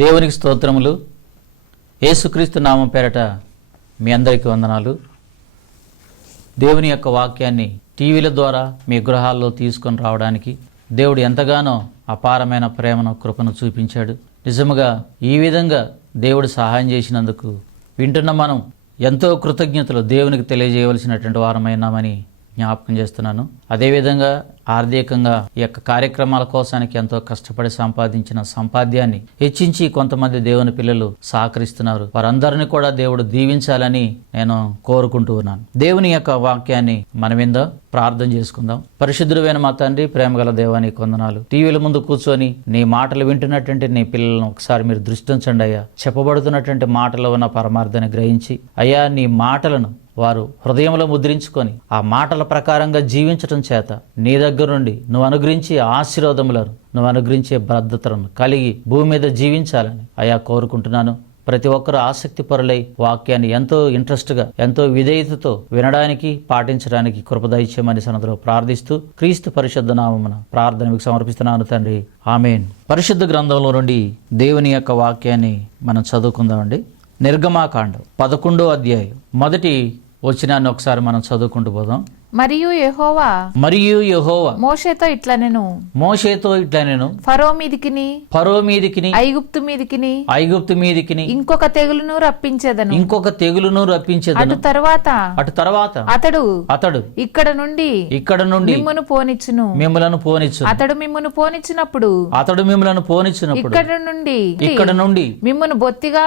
దేవునికి స్తోత్రములు. యేసుక్రీస్తు నామం పేరట మీ అందరికీ వందనాలు. దేవుని యొక్క వాక్యాన్ని టీవీల ద్వారా మీ గృహాల్లో తీసుకొని రావడానికి దేవుడు ఎంతగానో అపారమైన ప్రేమను, కృపను చూపించాడు. నిజముగా ఈ విధంగా దేవుడు సహాయం చేసినందుకు వింటున్న మనం ఎంతో కృతజ్ఞతలు దేవునికి తెలియజేయవలసినటువంటి వారమైనామని జ్ఞాపకం చేస్తున్నాను. అదేవిధంగా ఆర్థికంగా ఈ యొక్క కార్యక్రమాల కోసానికి ఎంతో కష్టపడి సంపాదించిన సంపాద్యాన్ని హెచ్చించి కొంతమంది దేవుని పిల్లలు సహకరిస్తున్నారు. వారందరినీ కూడా దేవుడు దీవించాలని నేను కోరుకుంటూ ఉన్నాను. దేవుని యొక్క వాక్యాన్ని మనమిందో ప్రార్థన చేసుకుందాం. పరిశుద్ధుడైన మా తండ్రి, ప్రేమగల దేవానికి వందనాలు. టీవీల ముందు కూర్చొని నీ మాటలు వింటున్నటువంటి నీ పిల్లలను ఒకసారి మీరు దృష్టించండి అయ్యా. చెప్పబడుతున్నటువంటి మాటలో ఉన్న పరమార్థాన్ని గ్రహించి అయ్యా నీ మాటలను వారు హృదయంలో ముద్రించుకొని ఆ మాటల ప్రకారంగా జీవించటం చేత నీ దగ్గర నుండి నువ్వు అనుగ్రహించే ఆశీర్వాదములను, నువ్వు అనుగ్రహించే భద్రతలను కలిగి భూమి మీద జీవించాలని అయ్యా కోరుకుంటున్నాను. ప్రతి ఒక్కరూ ఆసక్తి పరులై వాక్యాన్ని ఎంతో ఇంట్రెస్ట్గా, ఎంతో విధేయతతో వినడానికి, పాటించడానికి కృప దయచేయమని సన్నదిలో ప్రార్థిస్తూ క్రీస్తు పరిశుద్ధ నామమున ప్రార్థన మీకు సమర్పిస్తున్నాను తండ్రి, ఆమేన్. పరిశుద్ధ గ్రంథంలో నుండి దేవుని యొక్క వాక్యాన్ని మనం చదువుకుందామండి. నిర్గమాకాండం 11వ అధ్యాయం మొదటి వచనాన్ని ఒకసారి మనం చదువుకుంటూ పోదాం. మరియు యెహోవా మోషేతో ఇట్లా నేను ఫరో మీదికిని ఐగుప్తు మీదికిని ఇంకొక తెగులును రప్పించెదను. అటు తర్వాత అతడు ఇక్కడ నుండి మిమ్మును పోనిచ్చును. అతడు మిమ్మును పోనిచ్చినప్పుడు ఇక్కడ నుండి మిమ్మును బొత్తిగా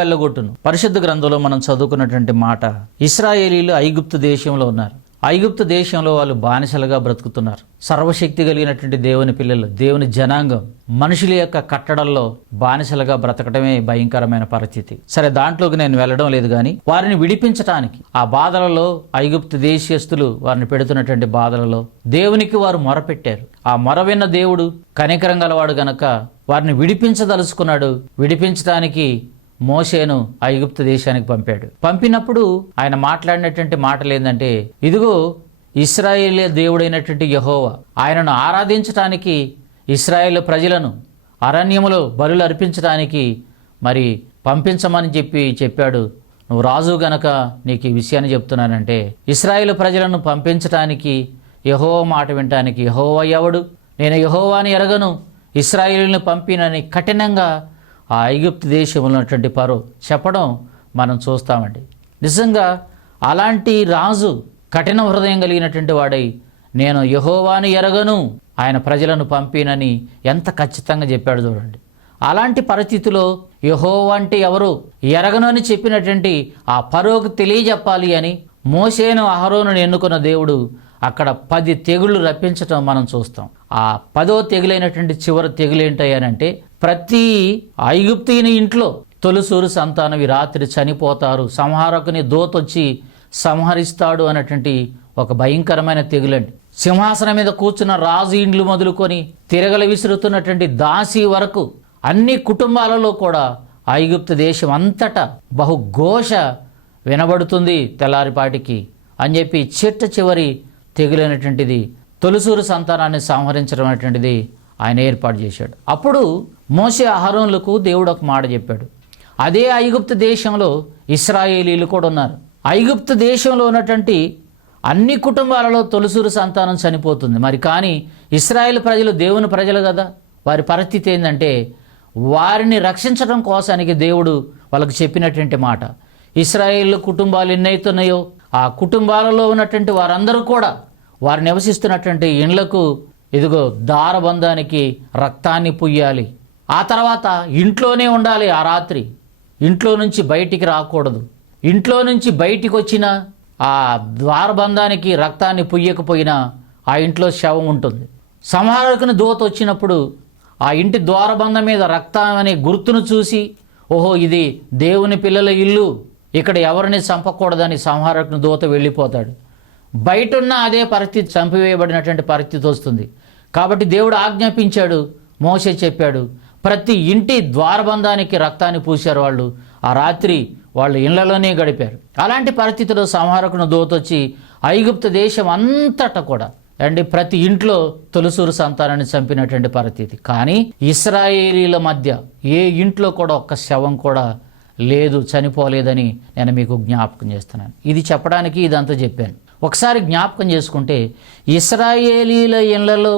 వెళ్ళగొట్టును. పరిశుద్ధ గ్రంథంలో మనం చదువుకున్నటువంటి మాట, ఇశ్రాయేలీలు ఐగుప్తు దేశంలో ఉన్నారు. ఐగుప్తు దేశంలో వాళ్ళు బానిసలుగా బ్రతుకుతున్నారు. సర్వశక్తి కలిగినటువంటి దేవుని పిల్లలు, దేవుని జనాంగం మనుషుల యొక్క కట్టడల్లో బానిసలుగా బ్రతకడమే భయంకరమైన పరిస్థితి. సరే, దాంట్లోకి నేను వెళ్ళడం లేదు, కానీ వారిని విడిపించటానికి ఆ బాధలలో ఐగుప్తు దేశీయస్తులు వారిని పెడుతున్నటువంటి బాధలలో దేవునికి వారు మొరపెట్టారు. ఆ మొర విన్న దేవుడు కనికరం గలవాడు గనక వారిని విడిపించదలుచుకున్నాడు. విడిపించటానికి మోషేను ఐగుప్తు దేశానికి పంపినప్పుడు ఆయన మాట్లాడినటువంటి మాటలు ఏంటంటే, ఇదిగో ఇశ్రాయేలీ దేవుడైనటువంటి యెహోవా, ఆయనను ఆరాధించటానికి ఇశ్రాయేలు ప్రజలను అరణ్యములో బలులు అర్పించడానికి మరి పంపించమని చెప్పాడు. నువ్వు రాజు గనక నీకు ఈ విషయాన్ని చెప్తున్నానంటే, ఇశ్రాయేలు ప్రజలను పంపించటానికి యెహోవా మాట వినటానికి యెహోవా ఎవడు, నేను యెహోవాని ఎరగను, ఇశ్రాయేలును పంపినని కఠినంగా ఆ ఐగుప్తు దేశంలో ఉన్నటువంటి ఫరో చెప్పడం మనం చూస్తామండి. నిజంగా అలాంటి రాజు కఠిన హృదయం కలిగినటువంటి వాడై నేను యెహోవాని ఎరగను, ఆయన ప్రజలను పంపినని ఎంత ఖచ్చితంగా చెప్పాడు చూడండి. అలాంటి పరిస్థితిలో యెహోవా అంటే ఎవరు ఎరగను అని చెప్పినటువంటి ఆ ఫరోకు తెలియజెప్పాలి అని మోషేను అహరోనును ఎన్నుకున్న దేవుడు అక్కడ 10 తెగుళ్ళు రప్పించటం మనం చూస్తాం. ఆ 10వ తెగులైనటువంటి చివరి తెగులు ఏంటయ్యానంటే, ప్రతి ఐగుప్తీయుని ఇంట్లో తొలిసూరు సంతానం ఈ రాత్రి చనిపోతారు, సంహారకుని దూతొచ్చి సంహరిస్తాడు అన్నటువంటి ఒక భయంకరమైన తెగులండి. సింహాసనం మీద కూర్చున్న రాజు ఇండ్లు మొదలుకొని తిరగల విసురుతున్నటువంటి దాసి వరకు అన్ని కుటుంబాలలో కూడా ఐగుప్తు దేశం అంతటా బహుఘోష వినబడుతుంది తెల్లారిపాటికి అని చెప్పి చిట్ట చివరి తెగులైనటువంటిది తొలిసూరు సంతానాన్ని సంహరించడం అనేటువంటిది ఆయన ఏర్పాటు చేశాడు. అప్పుడు మోషే అహరోనులకు దేవుడు ఒక మాట చెప్పాడు. అదే ఐగుప్తు దేశంలో ఇశ్రాయేలీలు కూడా ఉన్నారు. ఐగుప్తు దేశంలో ఉన్నటువంటి అన్ని కుటుంబాలలో తొలిసూరు సంతానం చనిపోతుంది. మరి కానీ ఇశ్రాయేల్ ప్రజలు దేవుని ప్రజలు కదా, వారి పరిస్థితి ఏంటంటే, వారిని రక్షించడం కోసానికి దేవుడు వాళ్ళకు చెప్పినటువంటి మాట, ఇశ్రాయేల్ కుటుంబాలు ఎన్నైతున్నాయో ఆ కుటుంబాలలో ఉన్నటువంటి వారందరూ కూడా వారు నివసిస్తున్నటువంటి ఇండ్లకు ఇదిగో దారబంధానికి రక్తాన్ని పుయ్యాలి. ఆ తర్వాత ఇంట్లోనే ఉండాలి. ఆ రాత్రి ఇంట్లో నుంచి బయటికి రాకూడదు. ఇంట్లో నుంచి బయటికి వచ్చిన ఆ ద్వారబంధానికి రక్తాన్ని పుయ్యకపోయినా ఆ ఇంట్లో శవం ఉంటుంది. సంహారకుని దూత వచ్చినప్పుడు ఆ ఇంటి ద్వారబంధం మీద రక్తం అనే గుర్తును చూసి, ఓహో ఇది దేవుని పిల్లల ఇల్లు, ఇక్కడ ఎవరిని చంపకూడదని సంహారకుని దూత వెళ్ళిపోతాడు. బయటున్న అదే పరిస్థితి, చంపివేయబడినటువంటి పరిస్థితి వస్తుంది. కాబట్టి దేవుడు ఆజ్ఞాపించాడు, మోషే చెప్పాడు, ప్రతి ఇంటి ద్వారబంధానికి రక్తాన్ని పూశారు. వాళ్ళు ఆ రాత్రి వాళ్ళు ఇళ్లలోనే గడిపారు. అలాంటి పరిస్థితిలో సంహారకుని దూత వచ్చి ఐగుప్తు దేశం అంతటా కూడా అండి ప్రతి ఇంట్లో తొలిసూరు సంతానాన్ని చంపినటువంటి పరిస్థితి. కానీ ఇశ్రాయేలీల మధ్య ఏ ఇంట్లో కూడా ఒక్క శవం కూడా లేదు, చనిపోలేదని నేను మీకు జ్ఞాపకం చేస్తున్నాను. ఇది చెప్పడానికి ఇదంతా చెప్పాను. ఒకసారి జ్ఞాపకం చేసుకుంటే ఇశ్రాయేలీల ఇళ్లలో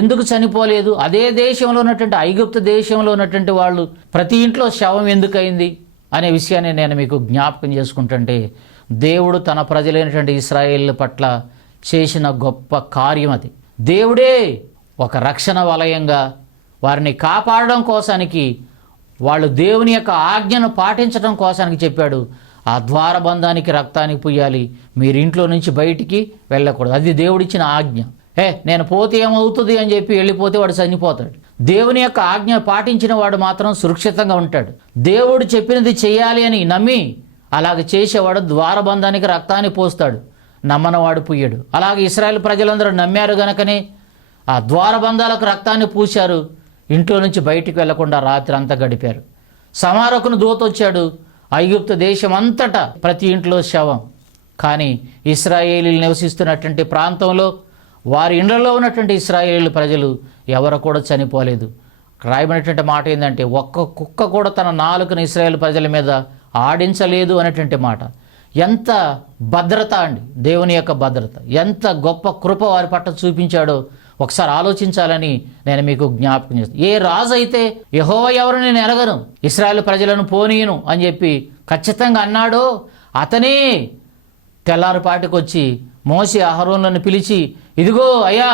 ఎందుకు చనిపోలేదు, అదే దేశంలో ఉన్నటువంటి ఐగుప్తు దేశంలో ఉన్నటువంటి వాళ్ళు ప్రతి ఇంట్లో శవం ఎందుకయింది అనే విషయాన్ని నేను మీకు జ్ఞాపకం చేసుకుంటుంటే, దేవుడు తన ప్రజలైనటువంటి ఇశ్రాయేలీల పట్ల చేసిన గొప్ప కార్యం అది. దేవుడే ఒక రక్షణ వలయంగా వారిని కాపాడడం కోసానికి, వాళ్ళు దేవుని యొక్క ఆజ్ఞను పాటించడం కోసానికి చెప్పాడు, ఆ ద్వారబంధానికి రక్తానికి పుయ్యాలి, మీరు ఇంట్లో నుంచి బయటికి వెళ్ళకూడదు. అది దేవుడిచ్చిన ఆజ్ఞ. నేను పోతే ఏమవుతుంది అని చెప్పి వెళ్ళిపోతే వాడు చనిపోతాడు. దేవుని యొక్క ఆజ్ఞ పాటించిన వాడు మాత్రం సురక్షితంగా ఉంటాడు. దేవుడు చెప్పినది చేయాలి అని నమ్మి అలాగ చేసేవాడు ద్వారబంధానికి రక్తాన్ని పోస్తాడు, నమ్మనవాడు పుయ్యడు. అలాగే ఇశ్రాయేల్ ప్రజలందరూ నమ్మారు గనకనే ఆ ద్వారబంధాలకు రక్తాన్ని పూశారు, ఇంట్లో నుంచి బయటికి వెళ్లకుండా రాత్రి అంతా గడిపారు. సమారకుని దూత వచ్చాడు, ఐగుప్తు దేశం అంతటా ప్రతి ఇంట్లో శవం. కానీ ఇశ్రాయేలీలు నివసిస్తున్నటువంటి ప్రాంతంలో వారి ఇండ్లలో ఉన్నటువంటి ఇశ్రాయేలు ప్రజలు ఎవరు కూడా చనిపోలేదు. రాయబడినటువంటి మాట ఏంటంటే, ఒక్క కుక్క కూడా తన నాలుకను ఇశ్రాయేలు ప్రజల మీద ఆడించలేదు అనేటువంటి మాట. ఎంత భద్రత అండి, దేవుని యొక్క భద్రత, ఎంత గొప్ప కృప వారి పట్ల చూపించాడో ఒకసారి ఆలోచించాలని నేను మీకు జ్ఞాపకం చేస్తాను. ఏ రాజు అయితే యెహోవా ఎవరు నేను ఎరగను, ఇశ్రాయేలు ప్రజలను పోనీయను అని చెప్పి ఖచ్చితంగా అన్నాడో, అతనే తెల్లారిపాటికి వచ్చి మోషే అహరోనులను పిలిచి, ఇదిగో అయ్యా,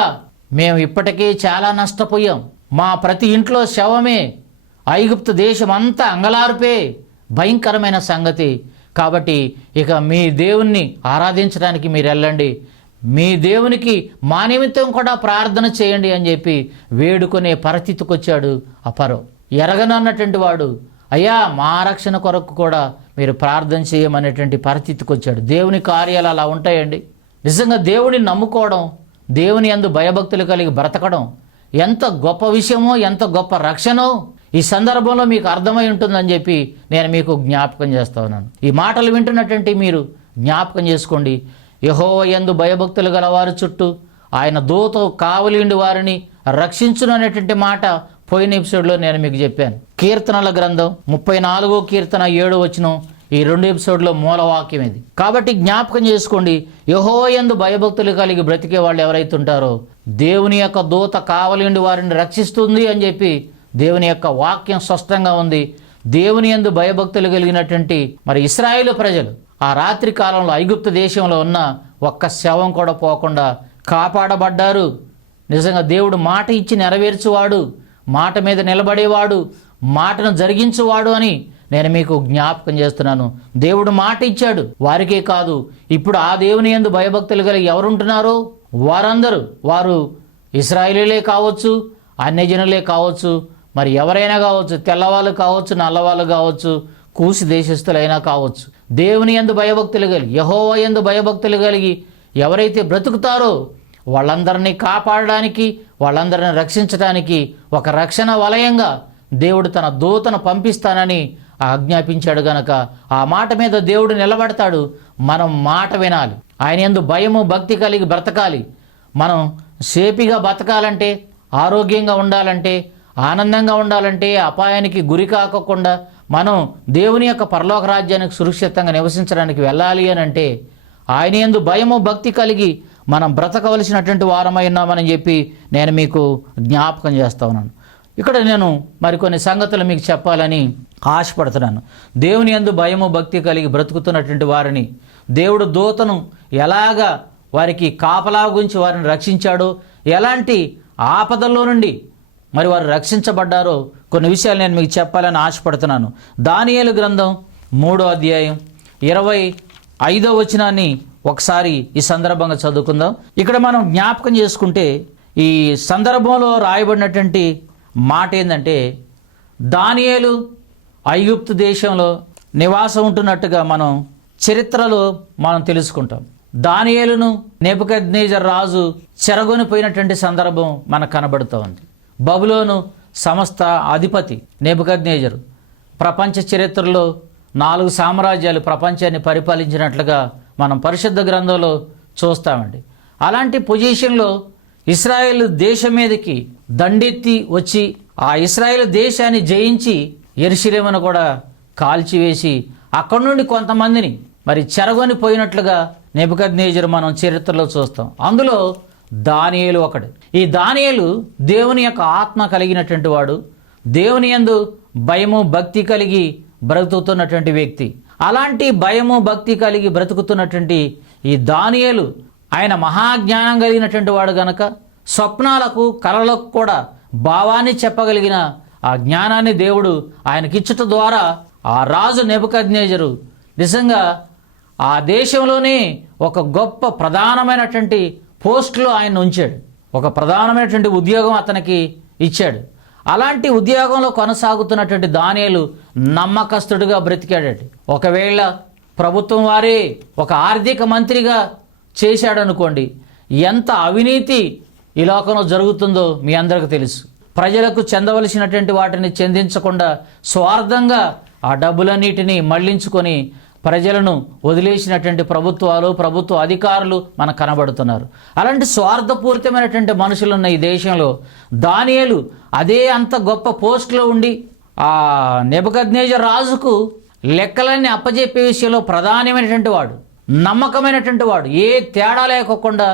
మేము ఇప్పటికే చాలా నష్టపోయాం, మా ప్రతి ఇంట్లో శవమే, ఐగుప్తు దేశం అంతా అంగలార్పే, భయంకరమైన సంగతి. కాబట్టి ఇక మీ దేవుణ్ణి ఆరాధించడానికి మీరు వెళ్ళండి, మీ దేవునికి మా నిమిత్తం కూడా ప్రార్థన చేయండి అని చెప్పి వేడుకునే పరిస్థితికి వచ్చాడు ఆ ఫరో. ఎరగనన్నటువంటి వాడు, అయ్యా మా రక్షణ కొరకు కూడా మీరు ప్రార్థన చేయమనేటువంటి పరిస్థితికి వచ్చాడు. దేవుని కార్యాలు అలా ఉంటాయండి. నిజంగా దేవుడిని నమ్ముకోవడం, దేవుని యందు భయభక్తులు కలిగి బ్రతకడం ఎంత గొప్ప విషయమో, ఎంత గొప్ప రక్షణో ఈ సందర్భంలో మీకు అర్థమై ఉంటుందని చెప్పి నేను మీకు జ్ఞాపకం చేస్తా ఉన్నాను. ఈ మాటలు వింటున్నటువంటి మీరు జ్ఞాపకం చేసుకోండి. యెహోవా యందు భయభక్తులు గల వారి చుట్టూ ఆయన దూత కావలిండి వారిని రక్షించును అనేటువంటి మాట పోయిన ఎపిసోడ్లో నేను మీకు చెప్పాను. కీర్తనల గ్రంథం 34వ కీర్తన 7వ వచనం ఈ 2 ఎపిసోడ్లో మూలవాక్యం ఇది. కాబట్టి జ్ఞాపకం చేసుకోండి, యెహోవా యందు భయభక్తులు కలిగి బ్రతికే వాళ్ళు ఎవరైతే ఉంటారో దేవుని యొక్క దూత కావలిండి వారిని రక్షిస్తుంది అని చెప్పి దేవుని యొక్క వాక్యం స్పష్టంగా ఉంది. దేవుని యందు భయభక్తులు కలిగినటువంటి మరి ఇశ్రాయేలు ప్రజలు ఆ రాత్రి కాలంలో ఐగుప్తు దేశంలో ఉన్న ఒక్క శవం కూడా పోకుండా కాపాడబడ్డారు. నిజంగా దేవుడు మాట ఇచ్చి నెరవేర్చువాడు, మాట మీద నిలబడేవాడు, మాటను జరిగించువాడు అని నేను మీకు జ్ఞాపకం చేస్తున్నాను. దేవుడు మాట ఇచ్చాడు, వారికే కాదు, ఇప్పుడు ఆ దేవుని యందు భయభక్తులు కలిగి ఎవరుంటున్నారో వారందరూ, వారు ఇశ్రాయేలీలే కావచ్చు, అన్యజనులే కావచ్చు, మరి ఎవరైనా కావచ్చు, తెల్లవాళ్ళు కావచ్చు, నల్లవాళ్ళు కావచ్చు, కూసి దేశస్థులైనా కావచ్చు, దేవుని యందు భయభక్తులు కలిగి యెహోవా యందు భయభక్తులు కలిగి ఎవరైతే బ్రతుకుతారో వాళ్ళందరినీ కాపాడడానికి, వాళ్ళందరిని రక్షించడానికి ఒక రక్షణ వలయంగా దేవుడు తన దూతను పంపిస్తానని ఆజ్ఞాపించాడు గనక ఆ మాట మీద దేవుడు నిలబడతాడు. మనం మాట వినాలి, ఆయన యందు భయము భక్తి కలిగి బ్రతకాలి. మనం సేపిగా బతకాలంటే, ఆరోగ్యంగా ఉండాలంటే, ఆనందంగా ఉండాలంటే, అపాయానికి గురి కాకుండా మనం దేవుని యొక్క పరలోక రాజ్యానికి సురక్షితంగా నివసించడానికి వెళ్ళాలి అని అంటే ఆయన యందు భయము భక్తి కలిగి మనం బ్రతకవలసినటువంటి వారమై ఉన్నామని చెప్పి నేను మీకు జ్ఞాపకం చేస్తా ఉన్నాను. ఇక్కడ నేను మరికొన్ని సంగతులు మీకు చెప్పాలని ఆశపడుతున్నాను. దేవుని యందు భయము భక్తి కలిగి బ్రతుకుతున్నటువంటి వారిని దేవుడు దూతను ఎలాగా వారికి కాపలా గురించి వారిని రక్షించాడో, ఎలాంటి ఆపదల్లో నుండి మరి వారు రక్షించబడ్డారో కొన్ని విషయాలు నేను మీకు చెప్పాలని ఆశపడుతున్నాను. దానియేలు గ్రంథం 3వ అధ్యాయం 25వ వచనాన్ని ఒకసారి ఈ సందర్భంగా చదువుకుందాం. ఇక్కడ మనం జ్ఞాపకం చేసుకుంటే ఈ సందర్భంలో రాయబడినటువంటి మాట ఏంటంటే, దానియేలు ఐగుప్తు దేశంలో నివాసం ఉంటున్నట్టుగా మనం చరిత్రలో మనం తెలుసుకుంటాం. దానియేలును నెబుకద్నెజరు రాజు చెరగొనిపోయినటువంటి సందర్భం మనకు కనబడుతూ ఉంది. బబులోను సమస్త అధిపతి నెబుకద్నెజరు ప్రపంచ చరిత్రలో 4 సామ్రాజ్యాలు ప్రపంచాన్ని పరిపాలించినట్లుగా మనం పరిశుద్ధ గ్రంథంలో చూస్తామండి. అలాంటి పొజిషన్లో ఇశ్రాయేలు దేశం మీదకి దండెత్తి వచ్చి ఆ ఇశ్రాయేలు దేశాన్ని జయించి యెరూషలేమును కూడా కాల్చివేసి అక్కడి నుండి కొంతమందిని మరి చెరగొని పోయినట్లుగా నెబుకద్నెజరు మనం చరిత్రలో చూస్తాం. అందులో దానియేలు ఒకడు. ఈ దానియేలు దేవుని యొక్క ఆత్మ కలిగినటువంటి వాడు, దేవుని యందు భయము భక్తి కలిగి బ్రతుకుతున్నటువంటి వ్యక్తి. అలాంటి భయము భక్తి కలిగి బ్రతుకుతున్నటువంటి ఈ దానియేలు ఆయన మహాజ్ఞానం కలిగినటువంటి వాడు గనక స్వప్నాలకు కలలకు కూడా భావాన్ని చెప్పగలిగిన ఆ జ్ఞానాన్ని దేవుడు ఆయనకిచ్చుట ద్వారా ఆ రాజు నెబుకద్నెజరు నిజంగా ఆ దేశంలోనే ఒక గొప్ప ప్రధానమైనటువంటి పోస్టులో ఆయన ఉంచాడు. ఒక ప్రధానమైనటువంటి ఉద్యోగం అతనికి ఇచ్చాడు. అలాంటి ఉద్యోగంలో కొనసాగుతున్నటువంటి దానియేలు నమ్మకస్తుడిగా బ్రతికాడు. ఒకవేళ ప్రభుత్వం వారే ఒక ఆర్థిక మంత్రిగా చేశాడనుకోండి, ఎంత అవినీతి ఈ లోకంలో జరుగుతుందో మీ అందరికీ తెలుసు. ప్రజలకు చెందవలసినటువంటి వాటిని చెందించకుండా స్వార్థంగా ఆ డబ్బులన్నిటినీ మళ్లించుకొని ప్రజలను వదిలేసినటువంటి ప్రభుత్వాలు, ప్రభుత్వ అధికారులు మనకు కనబడుతున్నారు. అలాంటి స్వార్థపూరితమైనటువంటి మనుషులున్న ఈ దేశంలో దానియేలు అదే అంత గొప్ప పోస్టులో ఉండి ఆ నెబుకద్నెజరు రాజుకు లెక్కలన్నీ అప్పజెప్పే విషయంలో ప్రధానమైనటువంటి వాడు, నమ్మకమైనటువంటి వాడు, ఏ తేడా లేకోకుండా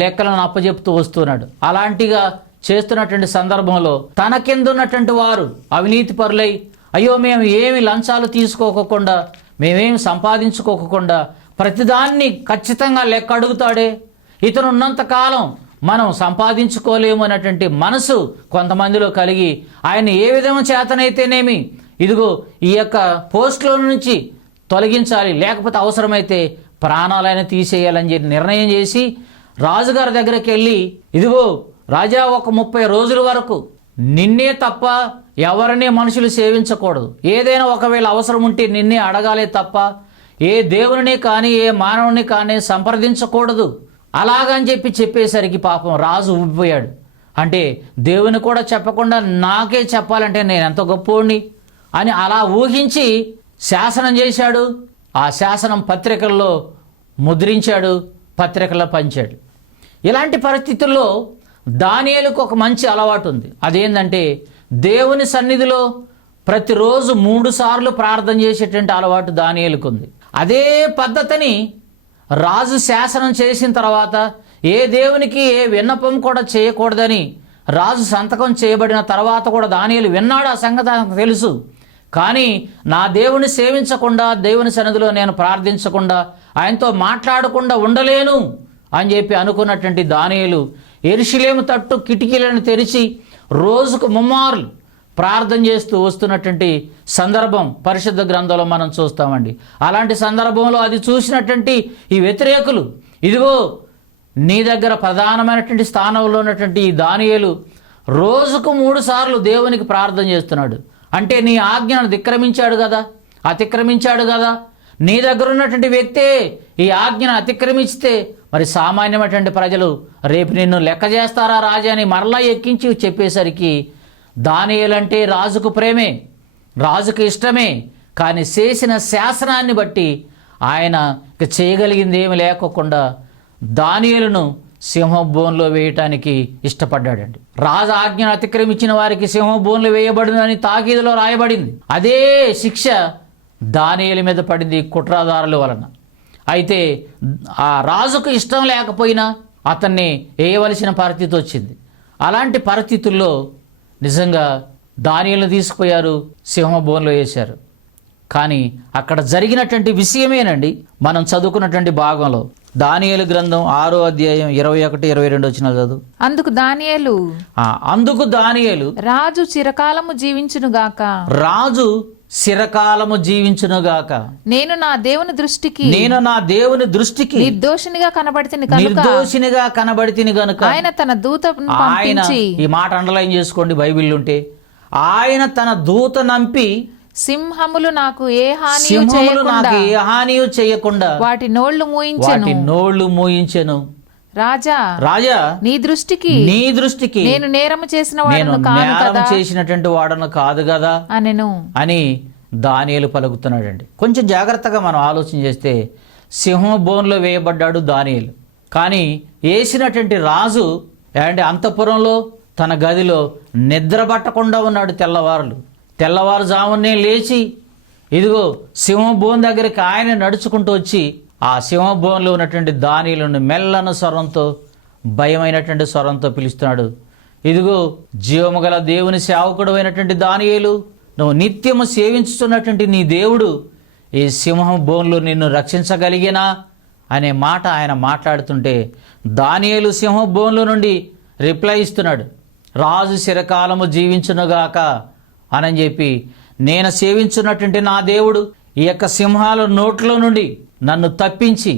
లెక్కలను అప్పజెపుతూ వస్తున్నాడు. అలాంటిగా చేస్తున్నటువంటి సందర్భంలో తన కింద ఉన్నటువంటి వారు అవినీతి పరులై, అయ్యో మేము ఏమి లంచాలు తీసుకోకుండా, మేమేమి సంపాదించుకోకుండా ప్రతిదాన్ని ఖచ్చితంగా లెక్క అడుగుతాడే, ఇతను ఉన్నంతకాలం మనం సంపాదించుకోలేము అనేటువంటి మనసు కొంతమందిలో కలిగి ఆయన ఏ విధంగా చేతనైతేనేమి ఇదిగో ఈ యొక్క పోస్టుల నుంచి తొలగించాలి, లేకపోతే అవసరమైతే ప్రాణాలైనా తీసేయాలని చెప్పి నిర్ణయం చేసి రాజుగారి దగ్గరికి వెళ్ళి, ఇదిగో రాజా, ఒక 30 రోజుల వరకు నిన్నే తప్ప ఎవరిని మనుషులు సేవించకూడదు, ఏదైనా ఒకవేళ అవసరం ఉంటే నిన్నే అడగాలే తప్ప ఏ దేవుని కానీ ఏ మానవుని కానీ సంప్రదించకూడదు అలాగని చెప్పేసరికి పాపం రాజు ఉబ్బిపోయాడు. అంటే దేవుని కూడా చెప్పకుండా నాకే చెప్పాలంటే నేను ఎంత గొప్పోడిని అని అలా ఊహించి శాసనం చేశాడు. ఆ శాసనం పత్రికల్లో ముద్రించాడు, పత్రికల్లో పంచాడు. ఇలాంటి పరిస్థితుల్లో దానియేలుకు ఒక మంచి అలవాటు ఉంది. అదేంటంటే దేవుని సన్నిధిలో ప్రతిరోజు 3 సార్లు ప్రార్థన చేసేటువంటి అలవాటు దానియేలుకు ఉంది. అదే పద్ధతిని రాజు శాసనం చేసిన తర్వాత ఏ దేవునికి ఏ విన్నపం కూడా చేయకూడదని రాజు సంతకం చేయబడిన తర్వాత కూడా దానియేలు విన్నాడు. ఆ సంగతి నాకు తెలుసు. కానీ నా దేవుని సేవించకుండా, దేవుని సన్నిధిలో నేను ప్రార్థించకుండా, ఆయనతో మాట్లాడకుండా ఉండలేను అని చెప్పి అనుకున్నటువంటి దానియేలు యెరూషలేము తట్టు కిటికీలను తెరిచి రోజుకు 3 మార్లు ప్రార్థన చేస్తూ వస్తున్నటువంటి సందర్భం పరిశుద్ధ గ్రంథంలో మనం చూస్తామండి. అలాంటి సందర్భంలో అది చూసినటువంటి ఈ వ్యతిరేకులు, ఇదిగో నీ దగ్గర ప్రధానమైనటువంటి స్థానంలో ఉన్నటువంటి ఈ దానియేలు రోజుకు 3 సార్లు దేవునికి ప్రార్థన చేస్తున్నాడు అంటే నీ ఆజ్ఞను అతిక్రమించాడు కదా. నీ దగ్గర ఉన్నటువంటి వ్యక్తే ఈ ఆజ్ఞను అతిక్రమిస్తే మరి సామాన్యమైనటువంటి ప్రజలు రేపు నిన్ను లెక్క చేస్తారా రాజా అని మరలా ఎక్కించి చెప్పేసరికి దానియేలు అంటే రాజుకు ప్రేమే, రాజుకు ఇష్టమే. కానీ చేసిన శాసనాన్ని బట్టి ఆయన ఇక చేయగలిగింది ఏమి లేకోకుండా దానియేలును సింహబోన్లో వేయటానికి ఇష్టపడ్డాడండి. రాజు ఆజ్ఞను అతిక్రమించిన వారికి సింహబోన్లో వేయబడునని తాకీదులో రాయబడింది. అదే శిక్ష దానియేలు మీద పడింది కుట్రదారుల వలన. అయితే ఆ రాజుకు ఇష్టం లేకపోయినా అతన్ని వేయవలసిన పరిస్థితి వచ్చింది. అలాంటి పరిస్థితుల్లో నిజంగా దానియేలును తీసుకుపోయారు, సింహబోన్లో వేశారు. కానీ అక్కడ జరిగినటువంటి విషయమేనండి మనం చదువుకున్నటువంటి భాగంలో దానియేలు గ్రంథం 6వ అధ్యాయం 21-22 వచనాలు చదువు. అందుకు దానియేలు రాజు చిరకాలము జీవించునుగాక, నేను నా దేవుని దృష్టికి నిర్దోషినిగా కనబడితిని గనుక ఆయన తన దూతను పంపించి, ఈ మాట అండర్లైన్ చేసుకోండి బైబిల్ ఉంటే, ఆయన తన దూత నంపి సింహములు నాకు ఏ హానియు చేయకుండా వాటి నోళ్లు మూయించెను. రాజా నీ దృష్టికి నేను నేరము చేసినటువంటి వాడను కాదు కదా అని దానియేలు పలుకుతున్నాడండి. కొంచెం జాగ్రత్తగా మనం ఆలోచన చేస్తే సింహ బోన్లో వేయబడ్డాడు దానియేలు. కానీ వేసినటువంటి రాజు అంటే అంతఃపురంలో తన గదిలో నిద్ర పట్టకుండా ఉన్నాడు. తెల్లవారుజామునే లేచి ఇదిగో సింహభూమి దగ్గరికి ఆయన నడుచుకుంటూ వచ్చి ఆ సింహభూమిలో ఉన్నటువంటి దానియేలును మెల్లన స్వరంతో, భయమైనటువంటి స్వరంతో పిలుస్తున్నాడు. ఇదిగో జీవము గల దేవుని సేవకుడు అయినటువంటి దానియేలు, నువ్వు నిత్యము సేవించుతున్నటువంటి నీ దేవుడు ఈ సింహం బోన్లో నిన్ను రక్షించగలిగినా అనే మాట ఆయన మాట్లాడుతుంటే దానియేలు సింహం బోన్లో నుండి రిప్లై ఇస్తున్నాడు. రాజు చిరకాలము జీవించునుగాక అని చెప్పి, నేను సేవించున్నటువంటి నా దేవుడు ఈ యొక్క సింహాల నోట్లో నుండి నన్ను తప్పించి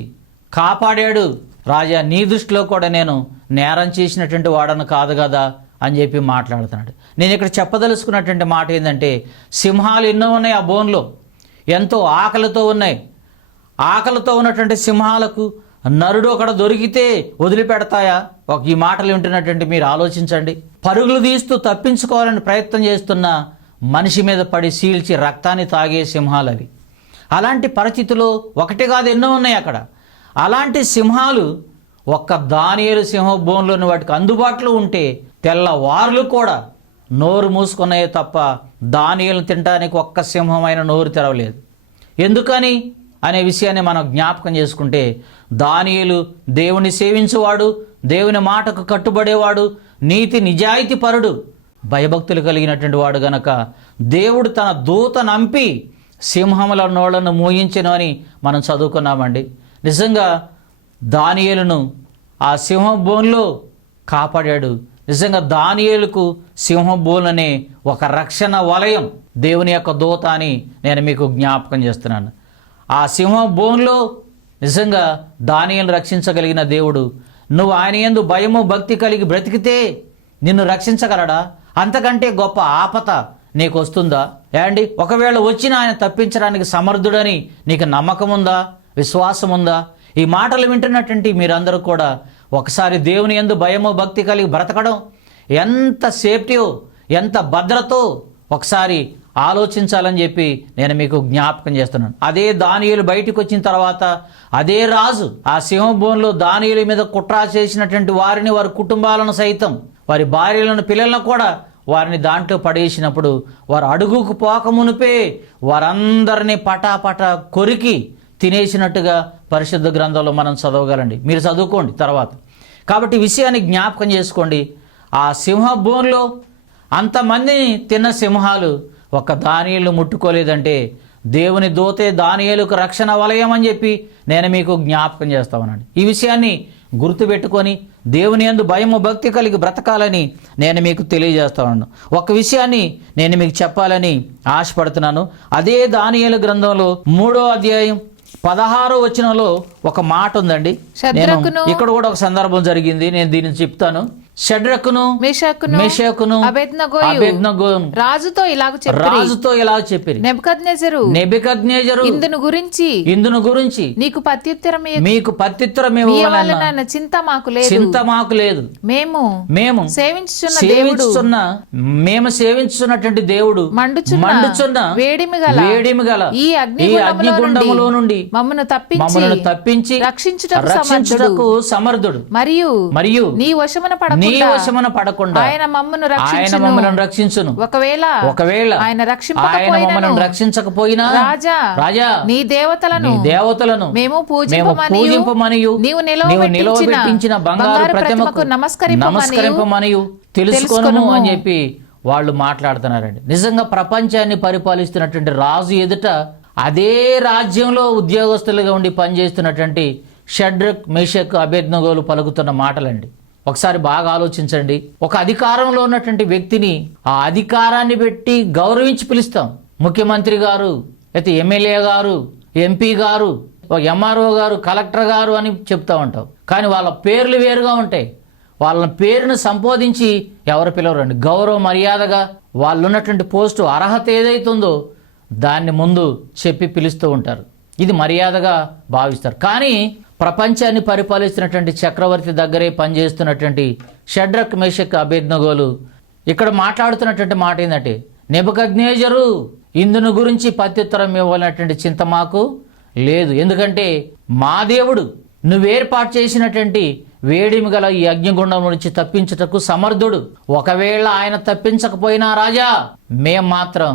కాపాడాడు. రాజా, నీ దృష్టిలో కూడా నేను నేరం చేసినటువంటి వాడను కాదు కదా అని చెప్పి మాట్లాడుతున్నాడు. నేను ఇక్కడ చెప్పదలుచుకున్నటువంటి మాట ఏంటంటే, సింహాలు ఎన్నో ఉన్నాయి ఆ బోన్లో, ఎంతో ఆకలితో ఉన్నాయి. ఆకలితో ఉన్నటువంటి సింహాలకు నరుడు అక్కడ దొరికితే వదిలిపెడతాయా? ఈ మాటలు వింటున్నటువంటి మీరు ఆలోచించండి. పరుగులు తీస్తూ తప్పించుకోవాలని ప్రయత్నం చేస్తున్న మనిషి మీద పడి సీల్చి రక్తాన్ని తాగే సింహాలు అవి. అలాంటి పరిస్థితుల్లో ఒకటి కాదు ఎన్నో ఉన్నాయి అక్కడ. అలాంటి సింహాలు ఒక్క దానియేలు సింహభూమిలోని వాటికి అందుబాటులో ఉంటే తెల్లవారులు కూడా నోరు మూసుకున్నాయే తప్ప దానియేలును తినడానికి ఒక్క సింహమైన నోరు తెరవలేదు. ఎందుకని అనే విషయాన్ని మనం జ్ఞాపకం చేసుకుంటే, దానియేలు దేవుని సేవించువాడు, దేవుని మాటకు కట్టుబడేవాడు, నీతి నిజాయితీ పరుడు, భయభక్తులు కలిగినటువంటి వాడు గనక దేవుడు తన దూత నంపి సింహముల నోళ్లను మూయించెను అని మనం చదువుకున్నామండి. నిజంగా దానియేలును ఆ సింహబోన్లో కాపాడాడు. నిజంగా దానియేలుకు సింహబోన్ అనే ఒక రక్షణ వలయం దేవుని యొక్క దూత అని నేను మీకు జ్ఞాపకం చేస్తున్నాను. ఆ సింహబోన్లో నిజంగా దానియేలును రక్షించగలిగిన దేవుడు, నువ్వు ఆయన యందు భయము భక్తి కలిగి బ్రతికితే నిన్ను రక్షించగలడా? అంతకంటే గొప్ప ఆపద నీకు వస్తుందా? ఏమండి, ఒకవేళ వచ్చిన ఆయన తప్పించడానికి సమర్థుడని నీకు నమ్మకం ఉందా? విశ్వాసం ఉందా? ఈ మాటలు వింటున్నటువంటి మీరందరూ కూడా ఒకసారి దేవుని యందు భయము భక్తి కలిగి బ్రతకడం ఎంత సేఫ్టీయో, ఎంత భద్రతో ఒకసారి ఆలోచించాలని చెప్పి నేను మీకు జ్ఞాపకం చేస్తున్నాను. అదే దానియేలు బయటికి వచ్చిన తర్వాత అదే రాజు ఆ సింహభూమిలో దానియేలు మీద కుట్ర చేసినటువంటి వారిని, వారి కుటుంబాలను సైతం, వారి భార్యలను, పిల్లలను కూడా వారిని దాంట్లో పడేసినప్పుడు వారు అడుగుకు పోకమునిపే వారందరినీ పటాపటా కొరికి తినేసినట్టుగా పరిశుద్ధ గ్రంథంలో మనం చదవగలండి. మీరు చదువుకోండి తర్వాత. కాబట్టి విషయాన్ని జ్ఞాపకం చేసుకోండి. ఆ సింహభూమిలో అంతమందిని తిన్న సింహాలు ఒక్క దానియేలు ముట్టుకోలేదంటే దేవుని దూతే దానియేలుకు రక్షణ వలయం అని చెప్పి నేను మీకు జ్ఞాపకం చేస్తామనండి. ఈ విషయాన్ని గుర్తుపెట్టుకొని దేవుని యందు భయము భక్తి కలిగి బ్రతకాలని నేను మీకు తెలియజేస్తాను. ఒక విషయాన్ని నేను మీకు చెప్పాలని ఆశపడుతున్నాను. అదే దానియేలు గ్రంథంలో 3వ అధ్యాయం 16వ వచనంలో ఒక మాట ఉందండి. ఇక్కడ కూడా ఒక సందర్భం జరిగింది, నేను దీనిని చెప్తాను. షడ్రకును మెషకును అబేద్నగోను రాజుతో ఇలాగ చెప్పిరి, నెబుకద్నెజరు ఇందును గురించి నీకు ప్రత్యుత్తరం ఇవ్వాలన్న చింత మాకు లేదు. మేము సేవించుచున్నటువంటి దేవుడు మండుచున్న వేడిమి గల ఈ అగ్నిగుండములో నుండి మమ్మను తప్పించి రక్షించుటకు సమర్థుడు. మరియు నీ వశమున పడకుండా ఆయన మమ్మను రక్షించును. ఒకవేళ ఆయన మమ్మను రక్షించకపోయినా రాజా నీ దేవతలను మేము పూజింపమనియు నీవు నిలవబెట్టించిన బంగారు ప్రతిమకు నమస్కరింపమనియు తెలుసుకొనుము అని చెప్పి వాళ్ళు మాట్లాడుతున్నారండి. నిజంగా ప్రపంచాన్ని పరిపాలిస్తున్నటువంటి రాజు ఎదుట అదే రాజ్యంలో ఉద్యోగస్తులుగా ఉండి పనిచేస్తున్నటువంటి షడ్రక్ మేషక్ అబేద్నగోలు పలుకుతున్న మాటలండి. ఒకసారి బాగా ఆలోచించండి. ఒక అధికారంలో ఉన్నటువంటి వ్యక్తిని ఆ అధికారాన్ని పెట్టి గౌరవించి పిలుస్తాం. ముఖ్యమంత్రి గారు, అయితే ఎమ్మెల్యే గారు, ఎంపీ గారు, ఎంఆర్ఓ గారు, కలెక్టర్ గారు అని చెప్తా ఉంటాం. కానీ వాళ్ళ పేర్లు వేరుగా ఉంటాయి. వాళ్ళ పేరును సంబోధించి ఎవరు పిలవరండి. గౌరవ మర్యాదగా వాళ్ళు ఉన్నటువంటి పోస్టు అర్హత ఏదైతుందో దాన్ని ముందు చెప్పి పిలుస్తూ ఉంటారు. ఇది మర్యాదగా భావిస్తారు. కానీ ప్రపంచాన్ని పరిపాలిస్తున్నటువంటి చక్రవర్తి దగ్గరే పనిచేస్తున్నటువంటి షడ్రక్ మేషక్ అబేద్నగోలు ఇక్కడ మాట్లాడుతున్నటువంటి మాట ఏంటంటే, నెబుకద్నెజరు ఇందును గురించి ప్రత్యుత్తరం ఇవ్వాలన్నటువంటి చింత మాకు లేదు. ఎందుకంటే మా దేవుడు నువ్వు ఏర్పాటు చేసినటువంటి వేడిమి గల ఈ అగ్నిగుండం నుంచి తప్పించుటకు సమర్థుడు. ఒకవేళ ఆయన తప్పించకపోయినా రాజా, మేం మాత్రం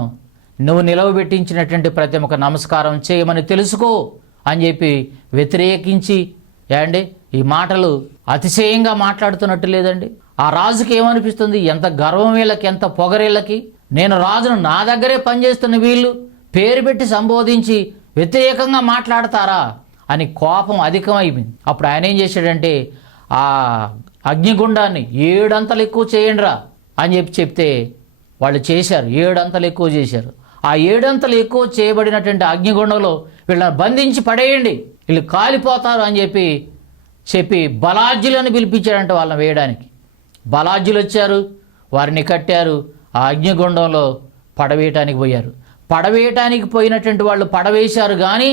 నువ్వు నిలవబెట్టించినటువంటి ప్రతిమకు నమస్కారం చేయమని తెలుసుకో అని చెప్పి వ్యతిరేకించి, ఏమండి ఈ మాటలు అతిశయంగా మాట్లాడుతున్నట్టు లేదండి? ఆ రాజుకి ఏమనిపిస్తుంది? ఎంత గర్వం వీళ్ళకి, ఎంత పొగరీళ్ళకి. నేను రాజును, నా దగ్గరే పనిచేస్తున్న వీళ్ళు పేరు పెట్టి సంబోధించి వ్యతిరేకంగా మాట్లాడతారా అని కోపం అధికమైపోయింది. అప్పుడు ఆయన ఏం చేశాడంటే, ఆ అగ్నిగుండాన్ని 7 అంతలు ఎక్కువ చేయండిరా అని చెప్తే వాళ్ళు చేశారు. 7 అంతలు ఎక్కువ చేశారు. ఆ 7 అంతలు ఎక్కువ చేయబడినటువంటి అగ్నిగుండంలో వీళ్ళని బంధించి పడేయండి, వీళ్ళు కాలిపోతారు అని చెప్పి బలాజ్యులను పిలిపించాడంట వాళ్ళని వేయడానికి. బలాజ్యులు వచ్చారు, వారిని కట్టారు, ఆ అగ్నిగుండంలో పడవేయటానికి పోయారు. పడవేయటానికి పోయినటువంటి వాళ్ళు పడవేశారు, కానీ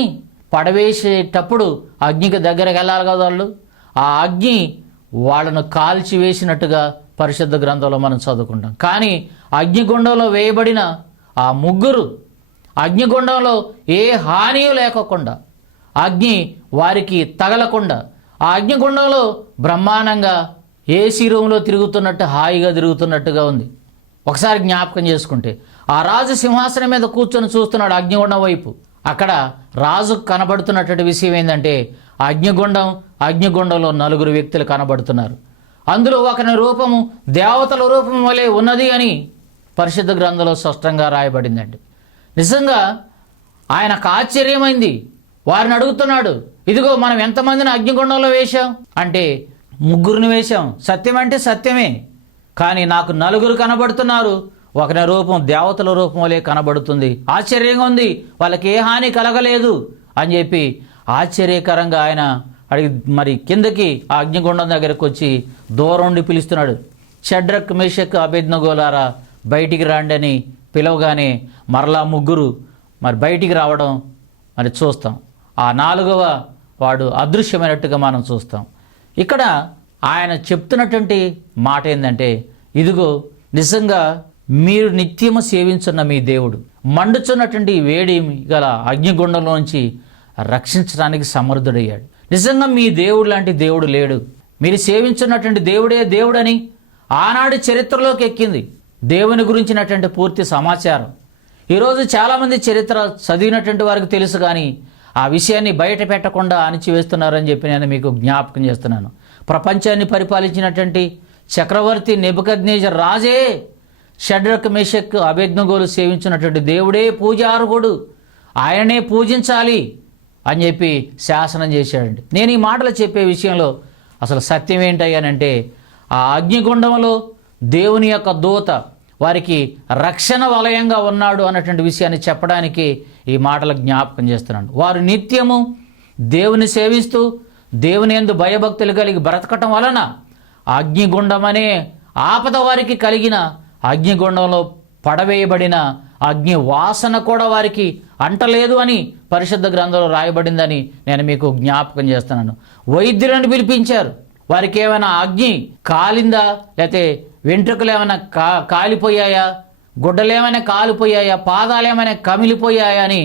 పడవేసేటప్పుడు అగ్నికి దగ్గరకు వెళ్ళాలి కదా వాళ్ళు. ఆ అగ్ని వాళ్ళను కాల్చి వేసినట్టుగా పరిశుద్ధ గ్రంథంలో మనం చదువుకుంటాం. కానీ అగ్నిగుండంలో వేయబడిన ఆ ముగ్గురు అగ్నిగుండంలో ఏ హాని లేకోకుండా, అగ్ని వారికి తగలకుండా, ఆ అగ్నిగుండంలో బ్రహ్మాండంగా ఏసీ రూమ్లో తిరుగుతున్నట్టు, హాయిగా తిరుగుతున్నట్టుగా ఉంది. ఒకసారి జ్ఞాపకం చేసుకుంటే, ఆ రాజు సింహాసనం మీద కూర్చొని చూస్తున్నాడు అగ్నిగుండం వైపు. అక్కడ రాజు కనబడుతున్నటువంటి విషయం ఏంటంటే, అగ్నిగుండంలో 4 వ్యక్తులు కనబడుతున్నారు. అందులో ఒకరి రూపము దేవతల రూపం వలె ఉన్నది అని పరిశుద్ధ గ్రంథంలో స్పష్టంగా రాయబడిందండి. నిజంగా ఆయనకు ఆశ్చర్యమైంది. వారిని అడుగుతున్నాడు, ఇదిగో మనం ఎంతమందిని అగ్నిగుండంలో వేశాం అంటే, 3 వేశాం. సత్యం అంటే సత్యమే, కానీ నాకు 4 కనబడుతున్నారు. ఒకరి రూపం దేవతల రూపం వలె కనబడుతుంది. ఆశ్చర్యంగా ఉంది, వాళ్ళకి ఏ హాని కలగలేదు అని చెప్పి ఆశ్చర్యకరంగా ఆయన అడిగి మరి కిందకి ఆ అగ్నిగుండం దగ్గరకు వచ్చి దూరం నుండి పిలుస్తున్నాడు. షడ్రక్, మేషక్, అబేద్నెగోలారా బయటికి రాండి అని పిలవగానే మరలా 3 మరి బయటికి రావడం మరి చూస్తాం. ఆ 4వ వాడు అదృశ్యమైనట్టుగా మనం చూస్తాం. ఇక్కడ ఆయన చెప్తున్నటువంటి మాట ఏంటంటే, ఇదిగో నిజంగా మీరు నిత్యము సేవించున్న మీ దేవుడు మండుచున్నటువంటి వేడి గల అగ్నిగుండంలోంచి రక్షించడానికి సమర్థుడయ్యాడు. నిజంగా మీ దేవుడు లాంటి దేవుడు లేడు. మీరు సేవించున్నటువంటి దేవుడే దేవుడని ఆనాడు చరిత్రలోకి ఎక్కింది దేవుని గురించినటువంటి పూర్తి సమాచారం. ఈరోజు చాలామంది చరిత్ర చదివినటువంటి వారికి తెలుసు, కానీ ఆ విషయాన్ని బయట పెట్టకుండా అణిచివేస్తున్నారని చెప్పి నేను మీకు జ్ఞాపకం చేస్తున్నాను. ప్రపంచాన్ని పరిపాలించినటువంటి చక్రవర్తి నెబుకద్నెజర్ రాజే షడ్రక్, మేషక్, అబేద్నెగోలు సేవించినటువంటి దేవుడే పూజార్హుడు, ఆయననే పూజించాలి అని చెప్పి శాసనం చేశాడండి. నేను ఈ మాటలు చెప్పే విషయంలో అసలు సత్యం ఏంటయ్యానంటే, ఆ అగ్నిగుండంలో దేవుని యొక్క దూత వారికి రక్షణ వలయంగా ఉన్నాడు అన్నటువంటి విషయాన్ని చెప్పడానికి ఈ మాటలు జ్ఞాపకం చేస్తున్నాను. వారు నిత్యము దేవుని సేవిస్తూ దేవుని యందు భయభక్తులు కలిగి బ్రతకటం వలన అగ్నిగుండం అనే ఆపద వారికి కలిగిన, అగ్నిగుండంలో పడవేయబడిన అగ్ని వాసన కూడా వారికి అంటలేదు అని పరిశుద్ధ గ్రంథంలో రాయబడిందని నేను మీకు జ్ఞాపకం చేస్తున్నాను. వైద్యులను పిలిపించారు. వారికి ఏమైనా అగ్ని కాలిందా, లేకపోతే వెంట్రుకలు ఏమైనా కాలిపోయాయా, గుడ్డలు ఏమైనా కాలిపోయాయా, పాదాలు ఏమైనా కమిలిపోయాయా అని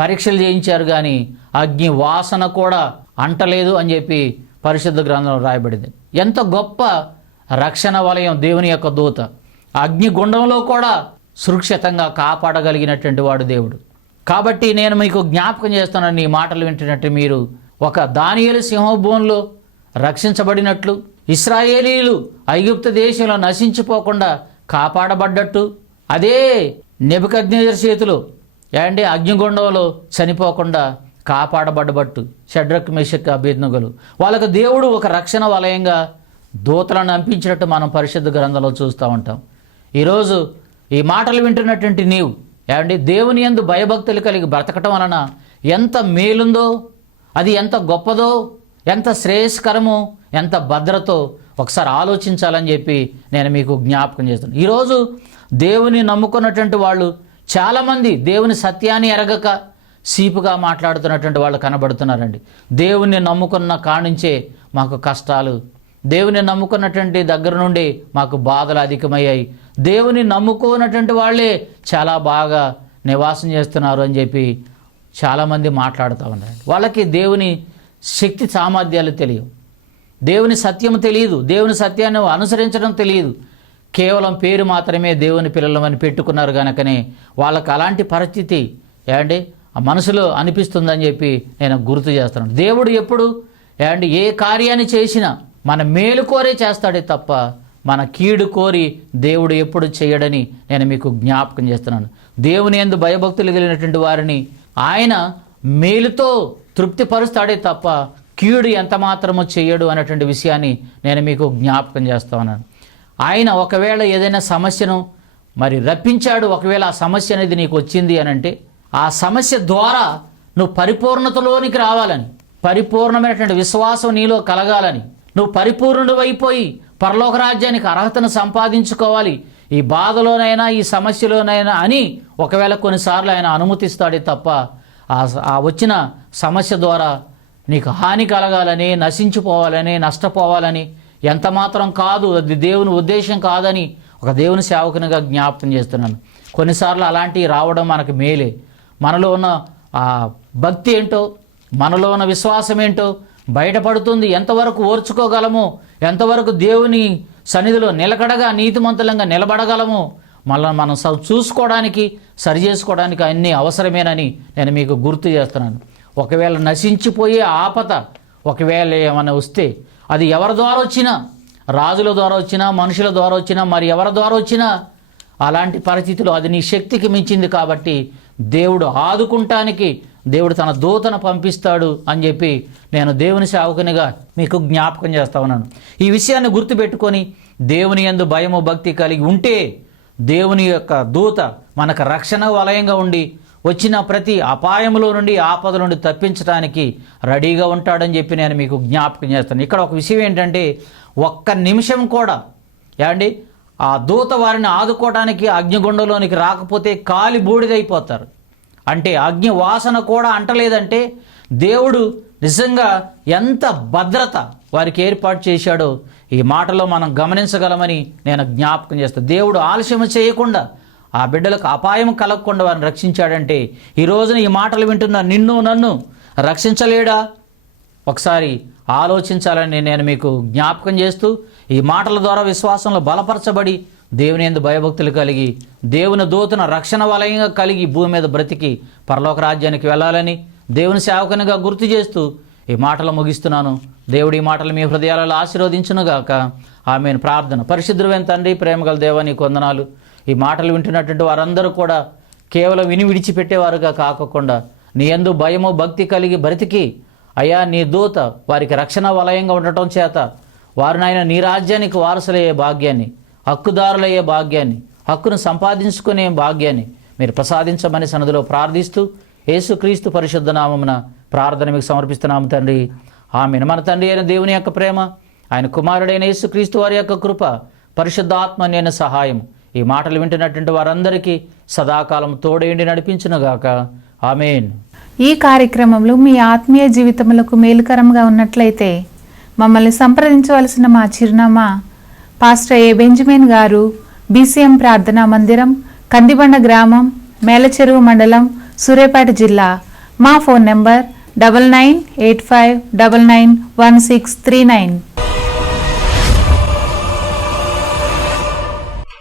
పరీక్షలు చేయించారు, కానీ అగ్ని వాసన కూడా అంటలేదు అని చెప్పి పరిశుద్ధ గ్రంథంలో రాయబడింది. ఎంత గొప్ప రక్షణ వలయం దేవుని యొక్క దూత. అగ్నిగుండంలో కూడా సురక్షితంగా కాపాడగలిగినటువంటి వాడు దేవుడు. కాబట్టి నేను మీకు జ్ఞాపకం చేస్తున్నాను, ఈ మాటలు వింటున్నట్టు మీరు ఒక దానియేలు సింహభూమిలో రక్షించబడినట్లు, ఇశ్రాయేలీలు ఐగుప్తు దేశంలో నశించిపోకుండా కాపాడబడ్డట్టు, అదే నెబుకద్నెజర్ చేతిలో అగ్నిగుండంలో చనిపోకుండా కాపాడబడ్డబట్టు షడ్రక్, మేషక్, అబేద్నెగోలు వాళ్ళకు దేవుడు ఒక రక్షణ వలయంగా దూతలను పంపించినట్టు మనం పరిశుద్ధ గ్రంథంలో చూస్తూ ఉంటాం. ఈరోజు ఈ మాటలు వింటున్నటువంటి నీవు దేవుని యందు భయభక్తులు కలిగి బ్రతకటం వలన ఎంత మేలుందో, అది ఎంత గొప్పదో, ఎంత శ్రేయస్కరమో, ఎంత భద్రతో ఒకసారి ఆలోచించాలని చెప్పి నేను మీకు జ్ఞాపకం చేస్తున్నాను. ఈరోజు దేవుని నమ్ముకున్నటువంటి వాళ్ళు చాలామంది దేవుని సత్యాన్ని ఎరగక సీపుగా మాట్లాడుతున్నటువంటి వాళ్ళు కనబడుతున్నారండి. దేవుణ్ణి నమ్ముకున్న కానుంచే మాకు కష్టాలు, దేవుని నమ్ముకున్నటువంటి దగ్గర నుండి మాకు బాధలు అధికమయ్యాయి, దేవుని నమ్ముకున్నటువంటి వాళ్ళే చాలా బాగా నివాసం చేస్తున్నారు అని చెప్పి చాలామంది మాట్లాడుతూ ఉన్నారు. వాళ్ళకి దేవుని శక్తి సామర్థ్యాలు తెలియవు, దేవుని సత్యం తెలియదు, దేవుని సత్యాన్ని అనుసరించడం తెలియదు. కేవలం పేరు మాత్రమే దేవుని పిల్లలమని పెట్టుకున్నారు కనుకనే వాళ్ళకి అలాంటి పరిస్థితి ఆ మనసులో అనిపిస్తుందని చెప్పి నేను గుర్తు చేస్తున్నాను. దేవుడు ఎప్పుడు ఏ కార్యాన్ని చేసినా మన మేలు కోరే చేస్తాడే తప్ప మన కీడు కోరి దేవుడు ఎప్పుడు చేయడని నేను మీకు జ్ఞాపకం చేస్తున్నాను. దేవుని యందు భయభక్తులు కలిగినటువంటి వారిని ఆయన మేలుతో తృప్తిపరుస్తాడే తప్ప కీడు ఎంత మాత్రమో చేయడు అనేటువంటి విషయాన్ని నేను మీకు జ్ఞాపకం చేస్తా ఉన్నాను. ఆయన ఒకవేళ ఏదైనా సమస్యను మరి రప్పించాడు, ఒకవేళ ఆ సమస్య అనేది నీకు వచ్చింది అని అంటే ఆ సమస్య ద్వారా నువ్వు పరిపూర్ణతలోనికి రావాలని, పరిపూర్ణమైనటువంటి విశ్వాసం నీలో కలగాలని, నువ్వు పరిపూర్ణుడు అయిపోయి పరలోక రాజ్యానికి అర్హతను సంపాదించుకోవాలి, ఈ బాధలోనైనా ఈ సమస్యలోనైనా అని ఒకవేళ కొన్నిసార్లు ఆయన అనుమతిస్తాడే తప్ప ఆ వచ్చిన సమస్య ద్వారా నీకు హాని కలగాలని, నశించిపోవాలని, నష్టపోవాలని ఎంత మాత్రం కాదు, అది దేవుని ఉద్దేశం కాదని ఒక దేవుని సేవకునిగా జ్ఞాపకం చేస్తున్నాను. కొన్నిసార్లు అలాంటివి రావడం మనకు మేలే. మనలో ఉన్న ఆ భక్తి ఏంటో, మనలో ఉన్న విశ్వాసం ఏంటో బయటపడుతుంది. ఎంతవరకు ఓర్చుకోగలమో, ఎంతవరకు దేవుని సన్నిధిలో నిలకడగా నీతిమంతులంగా నిలబడగలమో మనం చూసుకోవడానికి, సరి చేసుకోవడానికి అన్నీ అవసరమేనని నేను మీకు గుర్తు చేస్తున్నాను. ఒకవేళ నశించిపోయే ఆపద ఒకవేళ ఏమైనా వస్తే అది ఎవరి ద్వారా వచ్చినా, రాజుల ద్వారా వచ్చినా, మనుషుల ద్వారా వచ్చినా, మరి ఎవరి ద్వారా వచ్చినా అలాంటి పరిస్థితులు అది నీ శక్తికి మించింది కాబట్టి దేవుడు ఆదుకుంటానికి దేవుడు తన దూతను పంపిస్తాడు అని చెప్పి నేను దేవుని సేవకునిగా మీకు జ్ఞాపకం చేస్తా ఉన్నాను. ఈ విషయాన్ని గుర్తుపెట్టుకొని దేవుని యందు భయము భక్తి కలిగి ఉంటే దేవుని యొక్క దూత మనకు రక్షణ వలయంగా ఉండి వచ్చిన ప్రతి అపాయంలో నుండి, ఆపద నుండి తప్పించడానికి రెడీగా ఉంటాడని చెప్పి నేను మీకు జ్ఞాపకం చేస్తాను. ఇక్కడ ఒక విషయం ఏంటంటే, ఒక్క నిమిషం కూడా ఆ దూత వారిని ఆదుకోవడానికి అగ్నిగుండంలోనికి రాకపోతే కాలి బూడిదైపోతారు. అంటే అగ్ని వాసన కూడా అంటలేదంటే దేవుడు నిజంగా ఎంత భద్రత వారికి ఏర్పాటు చేశాడో ఈ మాటలో మనం గమనించగలమని నేను జ్ఞాపకం చేస్తాను. దేవుడు ఆలస్యం చేయకుండా ఆ బిడ్డలకు అపాయం కలగకుండా వారిని రక్షించాడంటే ఈ రోజున ఈ మాటలు వింటున్న నిన్ను నన్ను రక్షించలేడా? ఒకసారి ఆలోచించాలని నేను మీకు జ్ఞాపకం చేస్తూ ఈ మాటల ద్వారా విశ్వాసంలో బలపరచబడి దేవుని యందు భయభక్తులు కలిగి దేవుని దూతను రక్షణ వలయంగా కలిగి భూమి మీద బ్రతికి పరలోక రాజ్యానికి వెళ్ళాలని దేవుని సేవకునిగా గుర్తు చేస్తూ ఈ మాటలు ముగిస్తున్నాను. దేవుడి ఈ మాటలు మీ హృదయాలలో ఆశీర్వదించునుగాక. ఆమేన్. ప్రార్థన. పరిశుద్ధుడైన తండ్రి, ప్రేమగల దేవా, నీకు వందనాలు. ఈ మాటలు వింటున్నటువంటి వారందరూ కూడా కేవలం విని విడిచిపెట్టేవారుగా కాకుండా నీ యందు భయము భక్తి కలిగి బ్రతికి అయ్యా నీ దూత వారికి రక్షణ వలయంగా ఉండటం చేత వారు నాయన నీ రాజ్యానికి వారసులయ్యే భాగ్యాన్ని, హక్కుదారులయ్యే భాగ్యాన్ని, హక్కును సంపాదించుకునే భాగ్యాన్ని మీరు ప్రసాదించమని సన్నిధిలో ప్రార్థిస్తూ యేసుక్రీస్తు పరిశుద్ధ నామమున ప్రార్థన మీకు సమర్పిస్తున్నాము తండ్రి. ఆమేన్. మన తండ్రి అయిన దేవుని యొక్క ప్రేమ, ఆయన కుమారుడైన యేసుక్రీస్తు వారి యొక్క కృప, పరిశుద్ధాత్మ నేను సహాయం ఈ మాటలు వింటున్నటువంటి వారందరికీ సదాకాలం తోడేండి నడిపించునుగాక. ఆమేన్. ఈ కార్యక్రమంలో మీ ఆత్మీయ జీవితములకు మేలుకరంగా ఉన్నట్లయితే మమ్మల్ని సంప్రదించవలసిన మా చిరునామా పాస్టర్ ఏ బెంజమిన్ గారు, BCM ప్రార్థనా మందిరం, కందిబండ గ్రామం, మేలచెరువు మండలం, సూర్యాపేట జిల్లా. మా ఫోన్ నెంబర్ 9985991639.